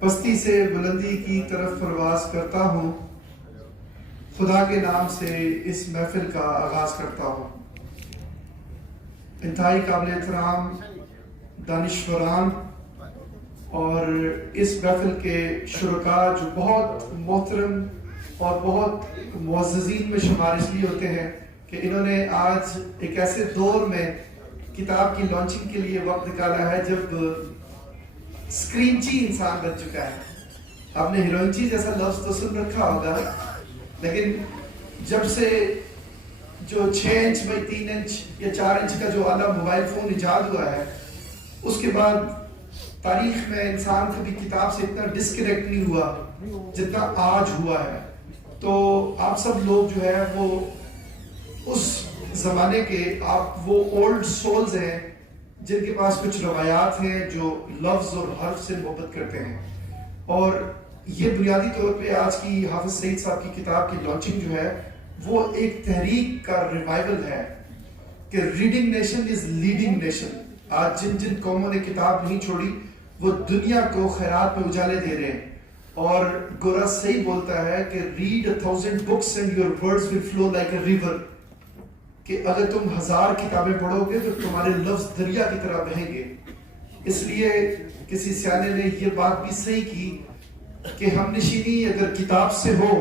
پستی سے بلندی کی طرف پرواز کرتا ہوں، خدا کے نام سے اس محفل کا آغاز کرتا ہوں۔ انتہائی قابل احترام دانشوران اور اس محفل کے شرکاء جو بہت محترم اور بہت معززین میں شمار اس لیے ہوتے ہیں کہ انہوں نے آج ایک ایسے دور میں کتاب کی لانچنگ کے لیے وقت نکالا ہے جب اسکرینچی انسان بن چکا ہے۔ آپ نے ہیروئنچی جیسا لفظ تو سن رکھا ہوگا، لیکن جب سے جو 6 انچ بائی 3 انچ یا 4 انچ کا جو اعلیٰ موبائل فون ایجاد ہوا ہے، اس کے بعد تاریخ میں انسان کبھی کتاب سے اتنا ڈسکنیکٹ نہیں ہوا جتنا آج ہوا ہے۔ تو آپ سب لوگ جو ہے وہ اس زمانے کے آپ وہ اولڈ سولز ہیں جن کے پاس کچھ روایات ہیں، جو لفظ اور حرف سے محبت کرتے ہیں۔ اور یہ بنیادی طور پہ آج کی حافظ سعید صاحب کی کتاب کی لانچنگ جو ہے وہ ایک تحریک کا ریوائول ہے کہ reading nation is leading nation. آج جن جن قوموں نے کتاب نہیں چھوڑی وہ دنیا کو خیرات میں اجالے دے رہے ہیں، اور گورا صحیح بولتا ہے کہ read 1000 books and your words will flow like a river، کہ اگر تم 1000 کتابیں پڑھو گے تو تمہارے لفظ دریا کی طرح بہیں گے۔ اس لیے کسی سیانے نے یہ بات بھی صحیح کی کہ ہم نشینی اگر کتاب سے ہو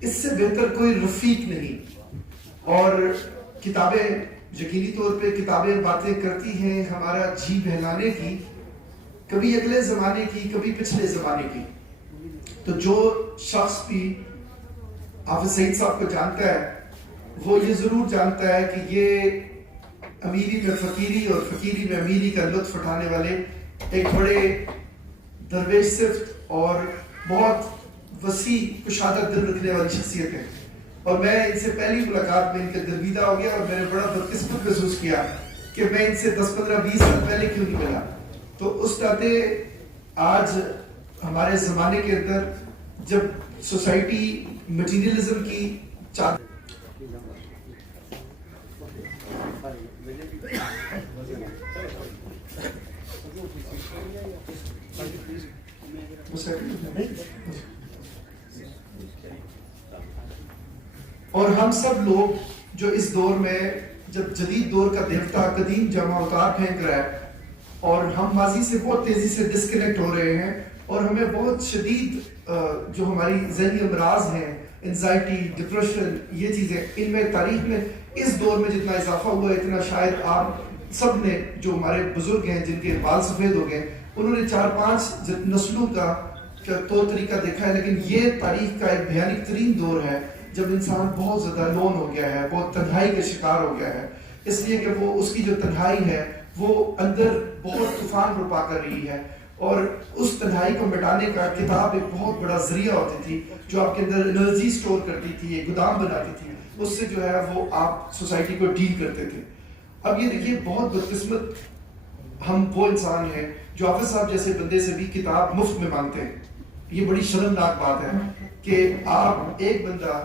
اس سے بہتر کوئی رفیق نہیں۔ اور کتابیں یقینی طور پہ کتابیں باتیں کرتی ہیں ہمارا جی بہلانے کی، کبھی اگلے زمانے کی کبھی پچھلے زمانے کی۔ تو جو شخص بھی حافظ سعید صاحب کو جانتا ہے وہ یہ ضرور جانتا ہے کہ یہ امیری میں فقیری اور فقیری میں امیری کا لطف اٹھانے والے ایک بڑے درویش صفت اور بہت وسیع کشادہ دل رکھنے والی شخصیت ہے۔ اور میں ان سے پہلی ملاقات میں ان کا درویدہ ہو گیا اور میں نے بڑا بدقسمت محسوس کیا کہ میں ان سے 10 15 20 سال پہلے کیوں نہیں ملا۔ تو اس ناطے آج ہمارے زمانے کے اندر جب سوسائٹی مٹیریلزم کی چادر اور ہم سب لوگ جو اس دور میں جب جدید دور کا دیوتا قدیم جمع اتار پھینک رہا ہے اور ہم ماضی سے بہت تیزی سے ڈسکنیکٹ ہو رہے ہیں، اور ہمیں بہت شدید جو ہماری ذہنی امراض ہیں، انزائٹی، ڈپریشن، یہ چیزیں ان میں تاریخ میں اس دور میں جتنا اضافہ ہوا ہے اتنا شاید آپ سب نے جو ہمارے بزرگ ہیں جن کے بال سفید ہو گئے انہوں نے 4-5 نسلوں کا طور طریقہ دیکھا ہے۔ لیکن یہ تاریخ کا ایک بھیانک ترین دور ہے جب انسان بہت زیادہ لون ہو گیا ہے، بہت تنہائی کا شکار ہو گیا ہے، اس لیے کہ وہ اس کی جو تنہائی ہے وہ اندر بہت طوفان برپا کر رہی ہے، اور اس تنہائی کو مٹانے کا کتاب ایک بہت بڑا ذریعہ ہوتی تھی جو آپ کے اندر انرجی سٹور کرتی تھی، ایک گودام بناتی تھی، اس سے جو ہے وہ آپ سوسائٹی کو ڈیل کرتے تھے۔ اب یہ دیکھیے بہت بدقسمت ہم وہ انسان ہیں جو حافظ صاحب جیسے بندے سے بھی کتاب مفت میں مانگتے ہیں۔ یہ بڑی شرمناک بات ہے کہ آپ ایک بندہ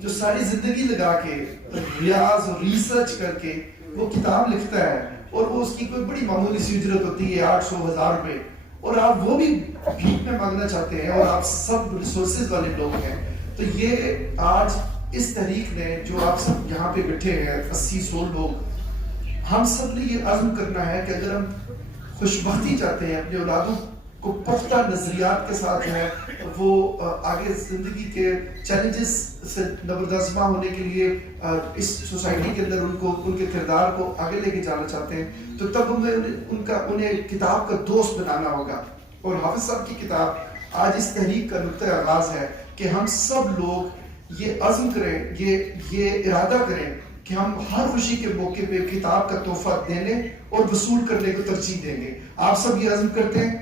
جو ساری زندگی لگا کے ریاض اور ریسرچ کر کے وہ کتاب لکھتا ہے اور وہ اس کی کوئی بڑی معمولی سی اجرت ہوتی ہے 800-1000 روپے، اور آپ وہ بھی بھیک میں مانگنا چاہتے ہیں، اور آپ سب ریسورسز والے لوگ ہیں۔ تو یہ آج اس تحریک نے جو آپ سب یہاں پہ بیٹھے ہیں 80-100 لوگ، ہم سب نے یہ عزم کرنا ہے کہ اگر ہم خوشبختی چاہتے ہیں اپنے اولادوں کو پختہ نظریات کے ساتھ جو ہے وہ آگے زندگی کے چیلنجز سے نبردازمہ ہونے کے لیے اس سوسائٹی کے اندر ان کے کردار کو آگے لے کے جانا چاہتے ہیں، تو تب ہمیں انہیں کتاب کا دوست بنانا ہوگا۔ اور حافظ صاحب کی کتاب آج اس تحریک کا نقطۂ آغاز ہے کہ ہم سب لوگ یہ عزم کریں، یہ ارادہ کریں کہ ہم ہر خوشی کے موقع پہ کتاب کا تحفہ دینے اور وصول کرنے کو ترجیح دیں گے۔ آپ سب یہ عزم کرتے ہیں؟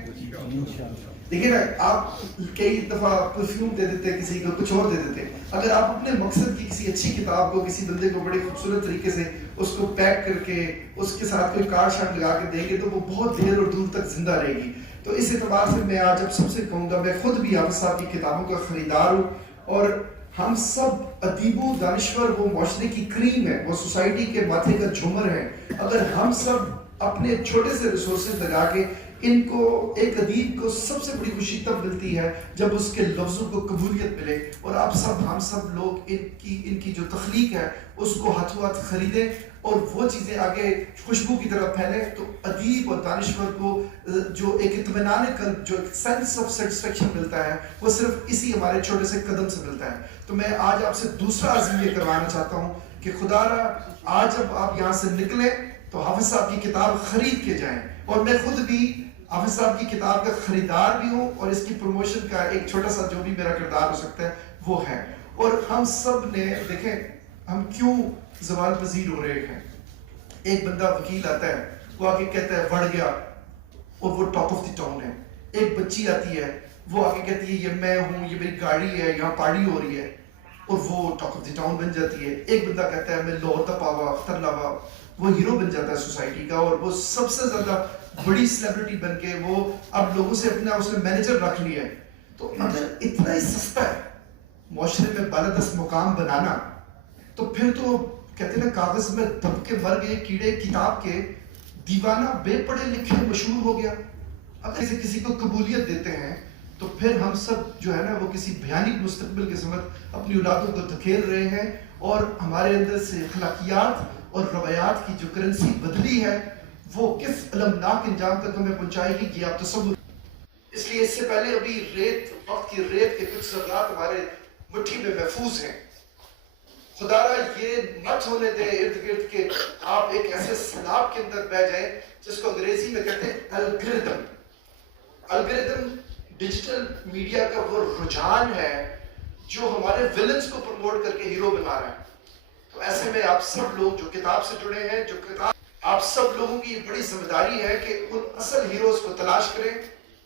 دیکھیں نا، آپ کئی دفعہ پرفیوم دے دیتے ہیں، کسی کو کچھ اور دے دیتے ہیں۔ اگر آپ اپنے مقصد کی کسی اچھی کتاب کو کسی بندے کو بڑے خوبصورت طریقے سے اس کو پیک کر کے اس کے ساتھ کوئی کارڈ شارڈ لگا کے دیں گے تو وہ بہت دیر اور دور تک زندہ رہے گی۔ تو اس اعتبار سے میں آج اب سب سے کہوں گا، میں خود بھی حافظ صاحب کی کتابوں کا خریدار ہوں، اور ہم سب ادیب و دانشور وہ معاشرے کی کریم ہے، وہ سوسائٹی کے ماتھے کا جھومر ہے۔ اگر ہم سب اپنے چھوٹے سے ریسورسز لگا کے ان کو ایک ادیب کو سب سے بڑی خوشی تب ملتی ہے جب اس کے لفظوں کو قبولیت ملے، اور آپ سب ہم سب لوگ ان کی جو تخلیق ہے اس کو ہاتھوں ہاتھ خریدیں اور وہ چیزیں آگے خوشبو کی طرح پھیلیں، تو ادیب اور دانشور کو جو ایک اطمینان قلب، جو ایک سینس آف سیٹسفیکشن ملتا ہے، وہ صرف اسی ہمارے چھوٹے سے قدم سے ملتا ہے۔ تو میں آج آپ سے دوسرا عزم یہ کروانا چاہتا ہوں کہ خدا را آج جب آپ یہاں سے نکلیں تو حافظ صاحب کی کتاب خرید کے جائیں، اور میں خود بھی حافظ صاحب کی کتاب کا خریدار بھی ہوں، اور اس کی پروموشن کا ایک چھوٹا سا جو بھی میرا کردار ہو سکتا ہے وہ ہے۔ اور ہم سب نے دیکھیں ہم کیوں زوال پذیر ہو رہے ہیں۔ ایک بندہ وکیل آتا ہے، وہ آگے کہتا ہے بڑھ گیا، اور وہ ٹاپ آف دی ٹاؤن ہے۔ ایک بچی آتی ہے، وہ آگے کہتی ہے یہ میں ہوں، یہ میری گاڑی ہے، یہاں پارٹی ہو رہی ہے، اور وہ ٹاپ آف دی ٹاؤن بن جاتی ہے۔ ایک بندہ کہتا ہے میں لوہتا پاوا اختر لاوا، وہ ہیرو بن جاتا ہے سوسائٹی کا، اور وہ سب سے زیادہ بڑی سیلیبریٹی بن کے وہ اب لوگوں سے اپنا اس نے مینیجر رکھ لیا ہے۔ تو اگر اتنا ہی سستا ہے معاشرے میں بالادست مقام بنانا، تو پھر تو کہتے ہیں نا کاغذ میں دب کے مر گئے کیڑے کتاب کے، دیوانہ بے پڑھے لکھے مشہور ہو گیا۔ اگر کسی کو قبولیت دیتے ہیں تو پھر ہم سب جو ہے نا وہ کسی بھیانک مستقبل کے سمت اپنی اولادوں کو دھکیل رہے ہیں، اور ہمارے اندر سے اخلاقیات اور روایات کی جو کرنسی بدلی ہے وہ کس المناک انجام تک ہمیں پہنچائے گی کہ آپ تصور۔ اس لیے اس سے پہلے ابھی وقت کی ریت کے کچھ ذرات ہمارے مٹھی میں محفوظ ہیں۔ خدا را یہ مت ہونے دیں ارد گرد کے آپ ایک ایسے سیلاب کے اندر بہ جائیں جس کو انگریزی میں کہتے ہیں الگریدم۔ الگریدم ڈیجیٹل میڈیا کا وہ رجحان ہے جو ہمارے ویلنز کو پروموٹ کر کے ہیرو بنا رہا ہے۔ تو ایسے میں آپ سب لوگ جو کتاب سے جڑے ہیں، جو کتاب آپ سب لوگوں کی بڑی ذمہ داری ہے کہ ان اصل ہیروز کو تلاش کریں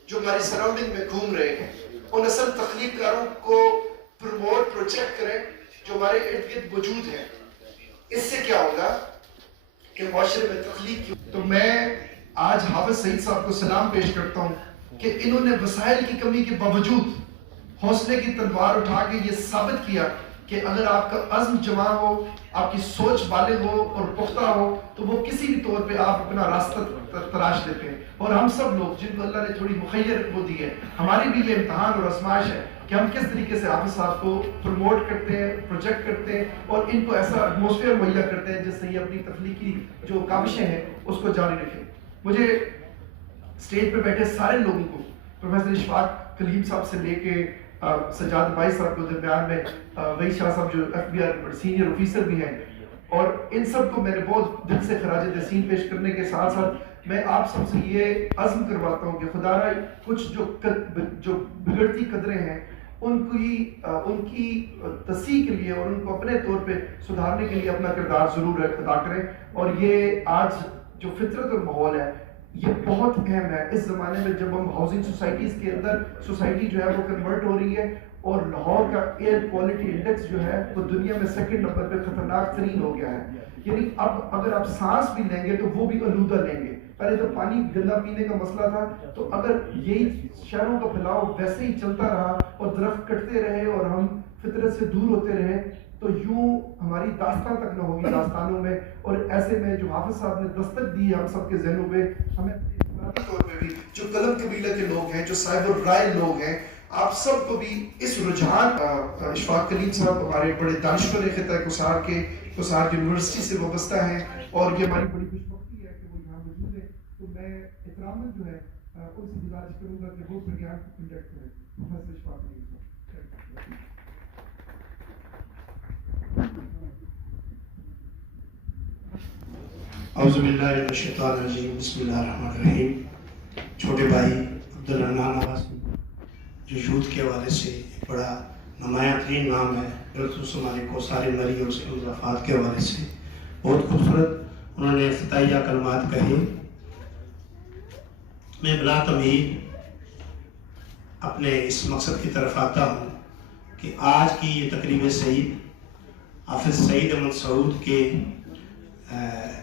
جو ہماری سراؤنڈنگ میں گھوم رہے ہیں، ان اصل تخلیق کاروں کو پروموٹ پروجیکٹ کریں جو ہمارے ارد گرد موجود ہیں۔ اس سے کیا ہوگا کہ معاشرے میں تخلیق کی۔ تو میں آج حافظ سعید صاحب کو سلام پیش کرتا ہوں کہ انہوں نے وسائل کی کمی کے باوجود حوصلے کی تلوار اٹھا کے یہ ثابت کیا کہ اگر آپ کا عزم جمع ہو، آپ کی سوچ بالغ ہو اور پختہ ہو، تو وہ کسی بھی طور پہ آپ اپنا راستہ تلاش لیتے ہیں۔ اور ہم سب لوگ جن کو اللہ نے تھوڑی مخیر وہ دی ہے، ہماری بھی یہ امتحان اور آزمائش ہے کہ ہم کس طریقے سے حافظ صاحب کو پروموٹ کرتے ہیں، پروجیکٹ کرتے ہیں، اور ان کو ایسا ایٹماسفیئر مہیا کرتے ہیں جس سے یہ اپنی تخلیقی جو کاوشیں ہیں اس کو جاری رکھیں۔ مجھے اسٹیج پہ بیٹھے سارے لوگوں کو، پروفیسر اشفاق کلیم صاحب سے لے کے سجاد بھائی صاحب کو درمیان میں وحید شاہ صاحب جو FBI سینئر آفیسر بھی ہیں، اور ان سب کو میں نے بہت دل سے خراج تحسین پیش کرنے کے ساتھ ساتھ میں آپ سب سے یہ عزم کرواتا ہوں کہ خدا را کچھ جو بگڑتی قدریں ہیں ان کی تصحیح کے لیے اور ان کو اپنے طور پہ سدھارنے کے لیے اپنا کردار ضرور ادا کریں۔ اور یہ آج جو فطرت اور ماحول ہے یہ بہت اہم ہے اس زمانے میں، جب ہم ہاؤسنگ سوسائٹیز کے اندر سوسائٹی جو ہے وہ کنورٹ ہو رہی ہے، اور لاہور کا ایئر کوالٹی انڈیکس جو ہے وہ دنیا میں سیکنڈ نمبر پہ خطرناک ترین ہو گیا ہے۔ یعنی اب اگر آپ سانس بھی لیں گے تو وہ بھی آلودہ لیں گے۔ پہلے تو پانی گندا پینے کا مسئلہ تھا، تو اگر یہی شہروں کا پھیلاؤ ویسے ہی چلتا رہا اور درخت کٹتے رہے اور ہم فطرت سے دور ہوتے رہے، تو یوں ہماری داستان تک نہ ہوگی داستانوں میں۔ اور ایسے میں جو حافظ صاحب نے دستک دی ہم سب کے ذہنوں پہ، ہمیں طور پہ بھی جو قلم قبیلہ کے لوگ ہیں، جو صاحب الرائے لوگ ہیں، آپ سب کو بھی اس رجحان، اشفاق کلیم صاحب ہمارے بڑے دانشور خطہ کسار یونیورسٹی سے وابستہ ہیں، اور یہ ہماری بڑی خوش بختی ہے کہ وہ یہاں موجود ہیں۔ تو میں احتراماً جو ہے ان سے گزارش کروں گا کہ وہ پروگرام کو کنڈکٹ کریں۔ پروفیسر اشفاق کلیم صاحب۔ اعوذ باللہ من الشیطان الرجیم، بسم اللہ الرحمن الرحیم۔ چھوٹے بھائی عبدالرحمن نواز جو یوتھ کے حوالے سے ایک بڑا نمایاں ترین نام ہے، خصوص ہمارے کوثر مری اور اس کے مضافات کے حوالے سے بہت خوبصورت انہوں نے افتتاحیہ کلمات کہے۔ میں بلا تمہید اپنے اس مقصد کی طرف آتا ہوں کہ آج کی یہ تقریب سعید حافظ سعید احمد سعود کے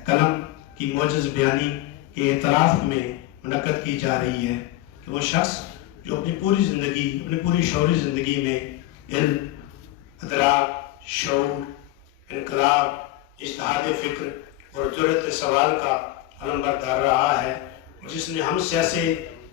کلم کی معجز بیانی کے اعتراف میں منعقد کی جا رہی ہے کہ وہ شخص جو اپنی پوری زندگی، اپنی پوری شعوری زندگی میں علم، ادراک، شعور، انقلاب، اجتہاد فکر اور جرأت سوال کا علم بردار رہا ہے، اور جس نے ہم جیسے